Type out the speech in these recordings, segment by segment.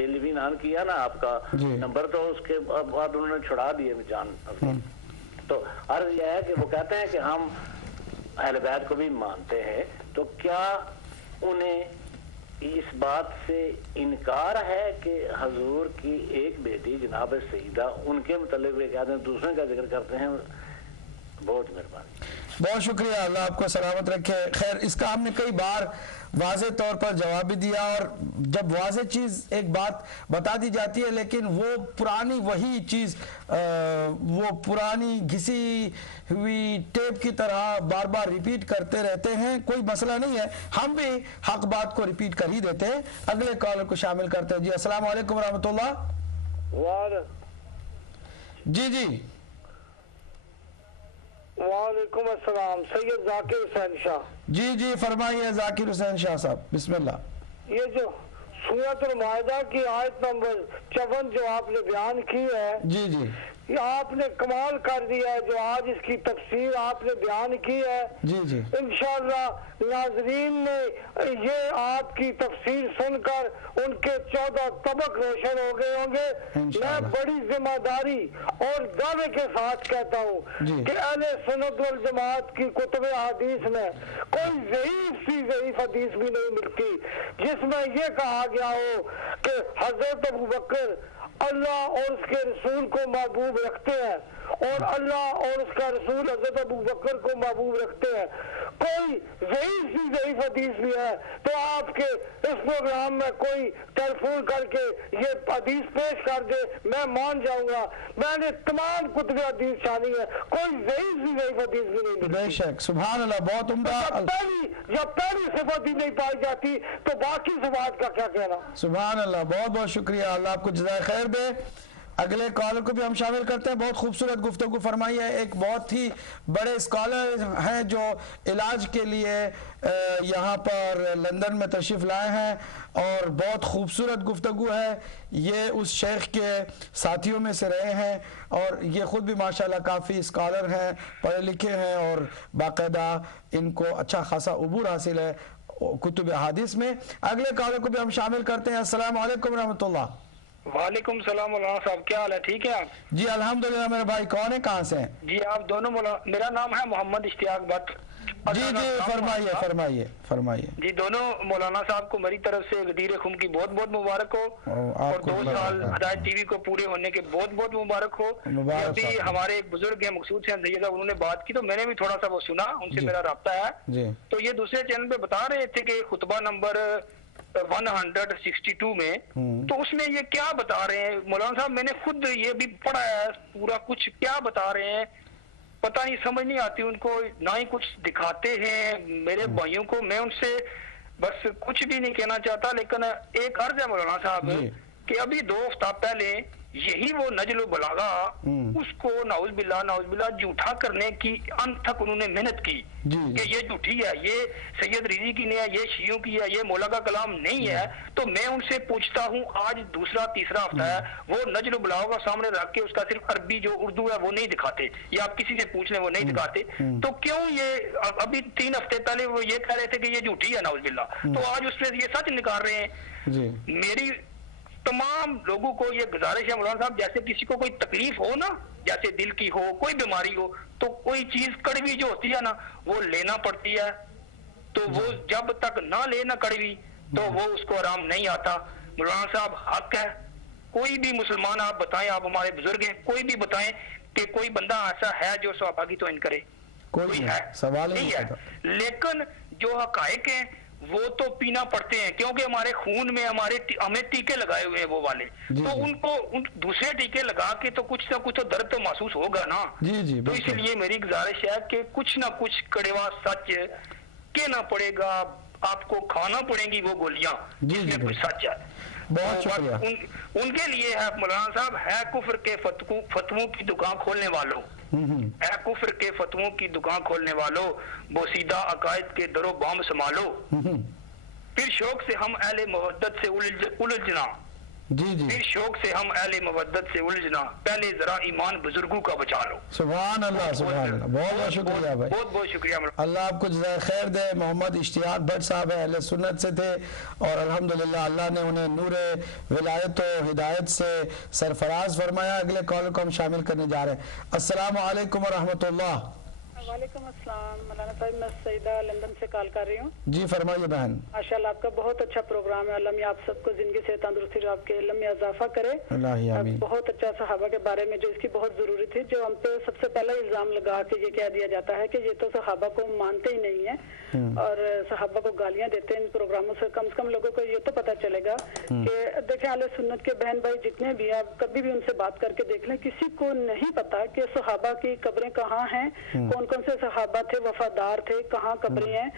ٹیلی vision آن کیا نا آپ کا نمبر، تو اس کے بعد انہوں نے چھڑا دیے جان اپنی. تو عرض یہ ہے کہ وہ کہتے ہیں کہ ہم اہل بیت کو بھی مانتے ہیں، تو کیا انہیں اس بات سے انکار ہے کہ حضور کی ایک بیٹی جناب سیدہ، ان کے متعلق یہ کہتے ہیں، دوسرے کا ذکر کرتے ہیں؟ بہت مہربانی. بہت شکریہ، اللہ آپ کو سلامت رکھے. خیر، اس کا ہم نے کئی بار واضح طور پر جواب بھی دیا، اور جب واضح چیز ایک بات بتا دی جاتی ہے لیکن وہ پرانی وہی چیز وہ پرانی گھسی ہوئی ٹیپ کی طرح بار بار ریپیٹ کرتے رہتے ہیں، کوئی مسئلہ نہیں ہے، ہم بھی حق بات کو ریپیٹ کر ہی دیتے ہیں. اگلے کالر کو شامل کرتے ہیں. جی السلام علیکم ورحمۃ اللہ. جی وعلیکم السلام. سید ذاکر حسین شاہ. جی فرمائیے ذاکر حسین شاہ صاحب، بسم اللہ. یہ جو سورۃ المائدہ کی آیت نمبر 54 جو آپ نے بیان کی ہے، جی یہ آپ نے کمال کر دیا ہے. جو آج اس کی تفسیر آپ نے بیان کی ہے، جی انشاءاللہ ناظرین نے یہ آپ کی تفسیر سن کر ان کے 14 طبق روشن ہو گئے ہوں گے. میں بڑی ذمہ داری اور دعوے کے ساتھ کہتا ہوں کہ اہل سنت والجماعت کی کتب حدیث میں کوئی ضعیف حدیث بھی نہیں ملتی جس میں یہ کہا گیا ہو کہ حضرت ابوبکر اللہ اور اس کے رسول کو محبوب رکھتے ہیں اور اللہ اور اس کا رسول حضرت ابوبکر کو محبوب رکھتے ہیں. کوئی ضعیف حدیث بھی ہے تو آپ کے اس پروگرام میں کوئی ٹیلی فون کر کے یہ حدیث پیش کر دے، میں مان جاؤں گا. میں نے تمام کتب حدیث چھانی ہے، کوئی ضعیف حدیث بھی نہیں ملتی. بے شک، سبحان اللہ، بہت عمدہ. جب پہلی صفت ہی نہیں پائی جاتی تو باقی صفات کا کیا کہنا. سبحان اللہ، بہت بہت شکریہ، اللہ آپ کو جزائے خیر دے. اگلے کالر کو بھی ہم شامل کرتے ہیں. بہت خوبصورت گفتگو فرمائی ہے. ایک بہت ہی بڑے اسکالر ہیں جو علاج کے لیے یہاں پر لندن میں تشریف لائے ہیں، اور بہت خوبصورت گفتگو ہے. یہ اس شیخ کے ساتھیوں میں سے رہے ہیں، اور یہ خود بھی ماشاءاللہ کافی اسکالر ہیں، پڑھے لکھے ہیں، اور باقاعدہ ان کو اچھا خاصا عبور حاصل ہے کتب احادیث میں. اگلے کالر کو بھی ہم شامل کرتے ہیں. السلام علیکم ورحمۃ اللہ. وعلیکم السلام مولانا صاحب، کیا حال ہے؟ ٹھیک ہے آپ؟ جی الحمدللہ. میرے بھائی کون ہے، کہاں سے ہیں؟ جی آپ دونوں مولانا، میرا نام ہے محمد اشتیاق بٹ. جی فرمائیے. جی دونوں مولانا صاحب کو میری طرف سے غدیر خم کی بہت بہت مبارک ہو، اور 2 سال ہدایت ٹی وی کو پورے ہونے کے بہت بہت مبارک ہو. ابھی ہمارے ایک بزرگ ہیں مقصود سے سیدہ، انہوں نے بات کی تو میں نے بھی تھوڑا سا وہ سنا، ان سے میرا رابطہ ہے. تو یہ دوسرے چینل پہ بتا رہے تھے کہ خطبہ نمبر 162 میں، تو اس میں یہ کیا بتا رہے ہیں مولانا صاحب؟ میں نے خود یہ بھی پڑھا ہے پورا، کچھ کیا بتا رہے ہیں پتہ نہیں، سمجھ نہیں آتی ان کو، نہ ہی کچھ دکھاتے ہیں میرے بھائیوں کو. میں ان سے بس کچھ بھی نہیں کہنا چاہتا، لیکن ایک عرض ہے مولانا صاحب کہ ابھی 2 ہفتہ پہلے یہی وہ نجل و بلاغہ اس کو نعوذ باللہ جھوٹا کرنے کی انت تک انہوں نے محنت کی کہ یہ جھوٹی ہے، یہ سید رضی کی نہیں ہے، یہ شیعوں کی ہے، یہ مولا کا کلام نہیں ہے. تو میں ان سے پوچھتا ہوں، آج دوسرا تیسرا ہفتہ ہے، وہ نجل و بلاغہ کا سامنے رکھ کے اس کا صرف عربی جو اردو ہے وہ نہیں دکھاتے، یا آپ کسی سے پوچھ لیں وہ نہیں دکھاتے. تو کیوں یہ ابھی 3 ہفتے پہلے وہ یہ کہہ رہے تھے کہ یہ جھوٹی ہے نعوذ باللہ، تو آج اس پہ یہ سچ نکال رہے ہیں. میری تمام لوگوں کو یہ گزارش ہے مولانا صاحب، جیسے کسی کو کوئی تکلیف ہو نا، جیسے دل کی ہو، کوئی بیماری ہو، تو کوئی چیز کڑوی جو ہوتی ہے نا وہ لینا پڑتی ہے. تو وہ جب تک نہ لینا کڑوی تو وہ اس کو آرام نہیں آتا. مولانا صاحب حق ہے، کوئی بھی مسلمان آپ بتائیں، آپ ہمارے بزرگ ہیں، کوئی بھی بتائیں کہ کوئی بندہ ایسا ہے جو سوابھاگی تو ان کرے، کوئی ہے سوال نہیں ہے. لیکن جو حقائق ہیں وہ تو پینا پڑتے ہیں، کیونکہ ہمارے خون میں ہمیں ٹیکے لگائے ہوئے ہیں وہ والے. تو ان کو دوسرے ٹیکے لگا کے تو کچھ نہ کچھ تو درد تو محسوس ہوگا نا. تو اس لیے میری گزارش ہے کہ کچھ نہ کچھ کڑوا سچ کہنا پڑے گا، آپ کو کھانا پڑیں گی وہ گولیاں جس میں کچھ سچ ہے. بہت شکریہ. ان کے لیے ہے مولانا صاحب، ہے کفر کے فتووں کی دکان کھولنے والوں، اے کفر کے فتووں کی دکان کھولنے والوں، بوسیدہ عقائد کے در و بام سنبھالو. پھر شوق سے ہم اہل محدت سے الجھنا، जी जी, फिर शौक से हम अहले मवद्दत से उलझना, पहले जरा ईमान बुजुर्गों का बचा लो। सुभान अल्लाह, सुभान अल्लाह, बहुत बहुत शुक्रिया भाई, बहुत बहुत शुक्रिया। अल्लाह आपको जज़ाए खैर दे। मोहम्मद इश्तियाक भट्ट साहब है, अहले सुन्नत से थे और अल्हम्दुलिल्लाह अल्लाह ने उन्हें नूर विलायत और हिदायत से सरफराज फरमाया। अगले कॉल को हम शामिल करने जा रहे हैं। अस्सलामु अलैकुम व रहमतुल्लाह। वालेकुम अस्सलाम मौलाना साहब, मैं सईदा लंदन से कॉल कर रही हूँ। जी फरमाइए बहन। माशाल्लाह आपका बहुत अच्छा प्रोग्राम है। अल्लाह आप सबको जिंदगी से तंदुरुस्ती और आपके इल्म में इजाफा करे। बहुत अच्छा सहाबा के बारे में जो इसकी बहुत जरूरी थी, जो हम पे सबसे पहले इल्जाम लगा के ये कह दिया जाता है कि ये तो सहाबा को मानते ही नहीं है और सहाबा को गालियां देते हैं। इन प्रोग्रामों से कम लोगों को ये तो पता चलेगा कि देखें अहले सुन्नत के बहन भाई जितने भी आप कभी भी उनसे बात करके देख लें, किसी को नहीं पता कि सहाबा की कब्रें कहाँ हैं, कौन कौन से सहाबा थे, वफादार थे, कहाँ कब्रें हैं,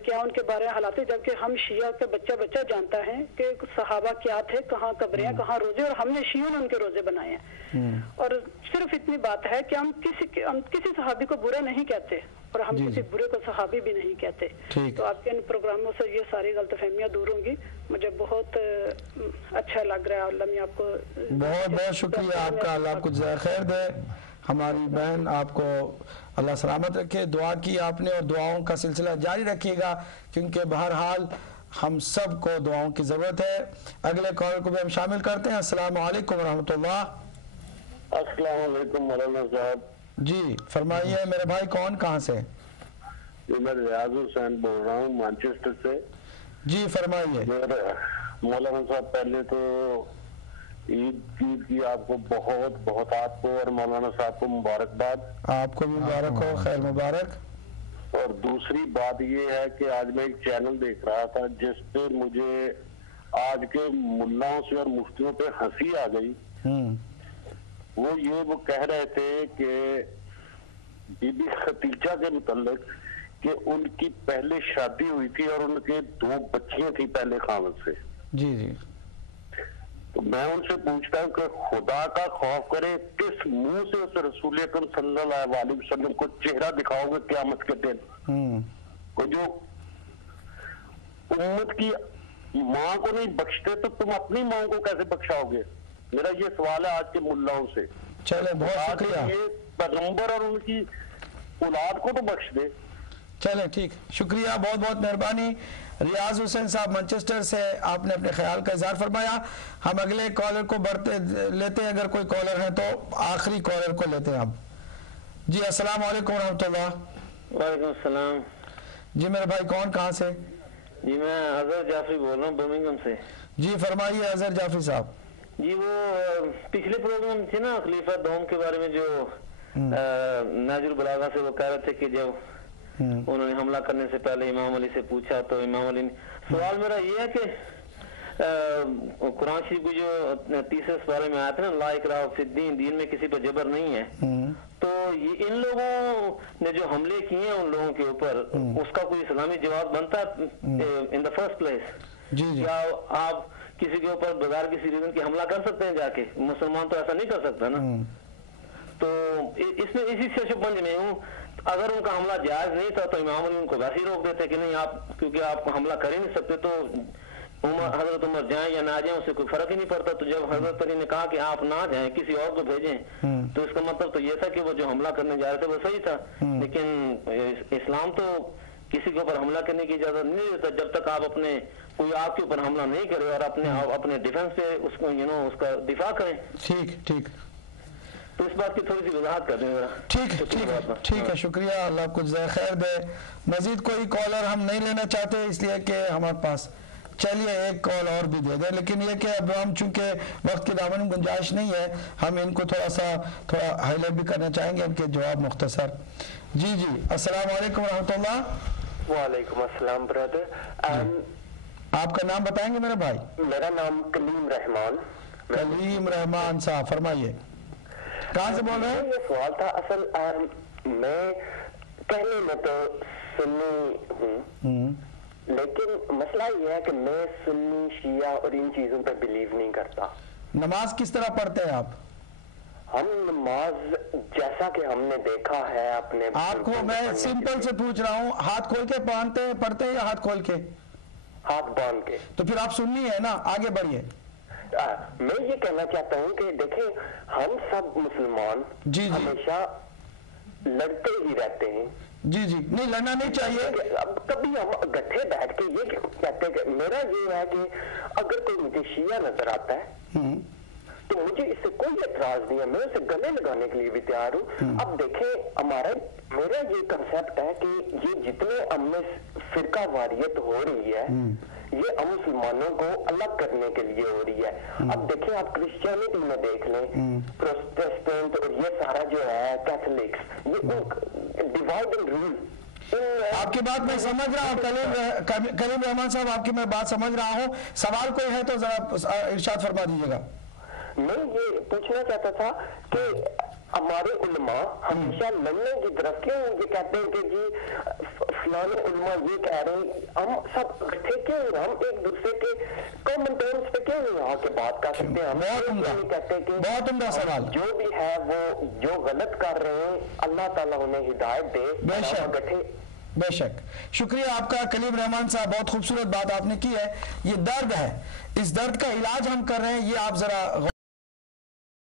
क्या उनके बारे में हालात है। जबकि हम शिया के बच्चा जानता है कि सहाबा क्या थे, कहाँ कब्रें हैं, कहाँ रोजे, और हमने शियों ने उनके रोजे बनाए हैं। और सिर्फ इतनी बात है कि हम किसी सहाबी को बुरा नहीं कहते और हम किसी बुरे को सहाबी भी नहीं कहते। तो आपके इन प्रोग्रामों से ये सारी गलतफहमियां दूर होंगी। मुझे बहुत अच्छा लग रहा है। अल्लाह आपको बहुत बहुत शुक्रिया आपका, अल्लाह आपको जज़ाए खैर दे। हमारी बहन आपको अल्लाह सलामत रखे। दुआ की आपने और दुआओं का सिलसिला जारी रखिएगा क्योंकि बहरहाल हम सब को दुआओं की ज़रूरत है। अगले कॉलर को भी हम शामिल करते हैं। अस्सलाम वालेकुम रहमतुल्लाह। अस्सलाम वालेकुम मौलाना साहब। जी फरमाइए मेरे भाई, कौन कहाँ से? जी मैं रियाज हुसैन बोल रहा हूँ मैनचेस्टर से। जी फरमाइए। मौलाना साहब पहले तो ईद की आपको बहुत बहुत, आपको और मौलाना साहब को मुबारकबाद। आपको भी मुबारक हो, खैर मुबारक। और दूसरी बात ये है कि आज मैं एक चैनल देख रहा था जिस पे मुझे आज के मुल्लाओं से और मुफ्तियों पे हंसी आ गई। वो कह रहे थे कि बीबी खतीजा के मुतल्लिक कि उनकी पहले शादी हुई थी और उनके 2 बच्चियां थी पहले खामद से। जी जी। तो मैं उनसे पूछता हूँ कि खुदा का खौफ करे, किस मुंह से उस रसूल अकरम सल्लल्लाहु अलैहि वसल्लम को चेहरा दिखाओगे क़यामत के दिन? वो जो उम्मत की माँ को नहीं बख्शते तो तुम अपनी माँ को कैसे बख्शाओगे? मेरा ये सवाल है आज के मुल्लाओं से। चले बहुत शुक्रिया। ये पैगंबर और उनकी औलाद को तो बख्श दे। चले ठीक, शुक्रिया, बहुत बहुत मेहरबानी। रियाज हुसैन साहब मैनचेस्टर से आपने अपने ख्याल का इजहार फरमाया। हम अगले कॉलर को लेते हैं, अगर कोई कॉलर है तो आखिरी कॉलर को लेते हैं हम। जी अस्सलाम वालेकुम रहमतुल्लाह। वालेकुम सलाम। जी मेरे भाई, कौन कहाँ से? जी मैं अजहर जाफरी बोल रहा हूँ बर्मिंघम से। जी फरमाइए अजहर जाफरी साहब। जी वो पिछले प्रोग्राम थे ना खलीफा दोम के बारे में जो नाजुल बलागा से वो कह रहे थे कि जब उन्होंने हमला करने से पहले इमाम अली से पूछा तो इमाम अली ने, सवाल मेरा ये है कि कुरान शरीफ की जो तीसरे पारे में आया था ना ला इकराह फिद्दीन, दीन में किसी पर जबर नहीं है, तो ये इन लोगों ने जो हमले किए हैं उन लोगों के ऊपर उसका कोई इस्लामी जवाब बनता इन द फर्स्ट प्लेस? क्या आप किसी के ऊपर बगैर किसी रीजन के हमला कर सकते हैं जाके? मुसलमान तो ऐसा नहीं कर सकता ना। तो इसमें इसी शशबंज में हूँ, अगर उनका हमला जायज नहीं था तो इमाम अली उनको वैसे ही रोक देते कि नहीं आप, क्योंकि आप हमला कर ही नहीं सकते तो हजरत उमर जाएं या ना जाएं उससे कोई फर्क ही नहीं पड़ता। तो जब हजरत अली ने कहा कि आप ना जाएं किसी और को भेजें, तो इसका मतलब तो ये था कि वो जो हमला करने जा रहे थे वो सही था। लेकिन इस्लाम तो किसी के ऊपर हमला करने की इजाजत नहीं देता जब तक आप अपने कोई आपके ऊपर हमला नहीं करे और अपने डिफेंस पे उसको उसका दिफा करें। ठीक ठीक, तो इस बात की थोड़ी सी वजाहत कर दें। ठीक है, शुक्रिया, अल्लाह आपको जज़ाए खैर दे। मजीद कोई कॉलर हम नहीं लेना चाहते इसलिए कि हमारे पास, चलिए एक कॉल और भी दे दें, लेकिन ये कि अब हम चूंकि वक्त की दामन में गुंजाइश नहीं है, हम इनको थोड़ा हाईलाइट भी करना चाहेंगे, इनके जवाब मुख्तसर। जी जी अस्सलाम वालेकुम रहमतुल्लाह। वालेकुम अस्सलाम ब्रदर। आपका नाम बताएंगे मेरे भाई? मेरा नाम कलीम रहमान। कलीम रहमान साहब फरमाइए, कहाँ से बोल रहे हैं? ये सवाल था असल, मैं कहने में तो सुन्नी हूँ, लेकिन मसला ये है कि मैं सुन्नी शिया और इन चीजों पे बिलीव नहीं करता। नमाज किस तरह पढ़ते हैं आप? हम नमाज जैसा कि हमने देखा है अपने, आपको मैं सिंपल से पूछ रहा हूँ, हाथ खोल के पढ़ते हैं या हाथ खोल के? हाथ बांध के। तो फिर आप सुन्नी है ना, आगे बढ़िए। मैं ये कहना चाहता हूँ कि देखें, हम सब मुसलमान हमेशा लड़ते ही रहते हैं। जी जी, नहीं लड़ना नहीं चाहिए। अब कभी हम इकट्ठे बैठ के ये कहते हैं, मेरा ये है कि अगर कोई मुझे शिया नजर आता है तो मुझे इससे कोई एतराज नहीं है, मैं उसे गले लगाने के लिए भी तैयार हूँ। अब देखें, मेरा ये कंसेप्ट है कि ये जितने हमें फिरका वारियत हो रही है ये हम मुसलमानों को अलग करने के लिए हो रही है। अब देखें, आप क्रिश्चियनिटी में देख लें, प्रोटेस्टेंट और ये सारा जो है कैथोलिक्स, ये डिवाइड एंड रूल। आपकी बात मैं समझ रहा हूँ कलीम रहमान साहब, आपकी मैं बात समझ रहा हूँ। सवाल कोई है तो जरा इरशाद फरमा दीजिएगा। मैं ये पूछना चाहता था कि हमारे उलमा हमेशा लड़ने की तरफ क्यों ये कहते हैं कि जी फलाने उलमा ये कह रहे हैं, हम सब इकट्ठे क्यों, हम एक दूसरे के कॉमन टर्म्स पे क्यों नहीं आके बात कर सकते? हम नहीं कहते कि बहुत उम्दा सवाल, जो भी है वो जो गलत कर रहे हैं अल्लाह ताला उन्हें हिदायत दे। बेशक, शुक्रिया आपका कलीम रहमान साहब, बहुत खूबसूरत बात आपने की है। ये दर्द है, इस दर्द का इलाज हम कर रहे हैं, ये आप जरा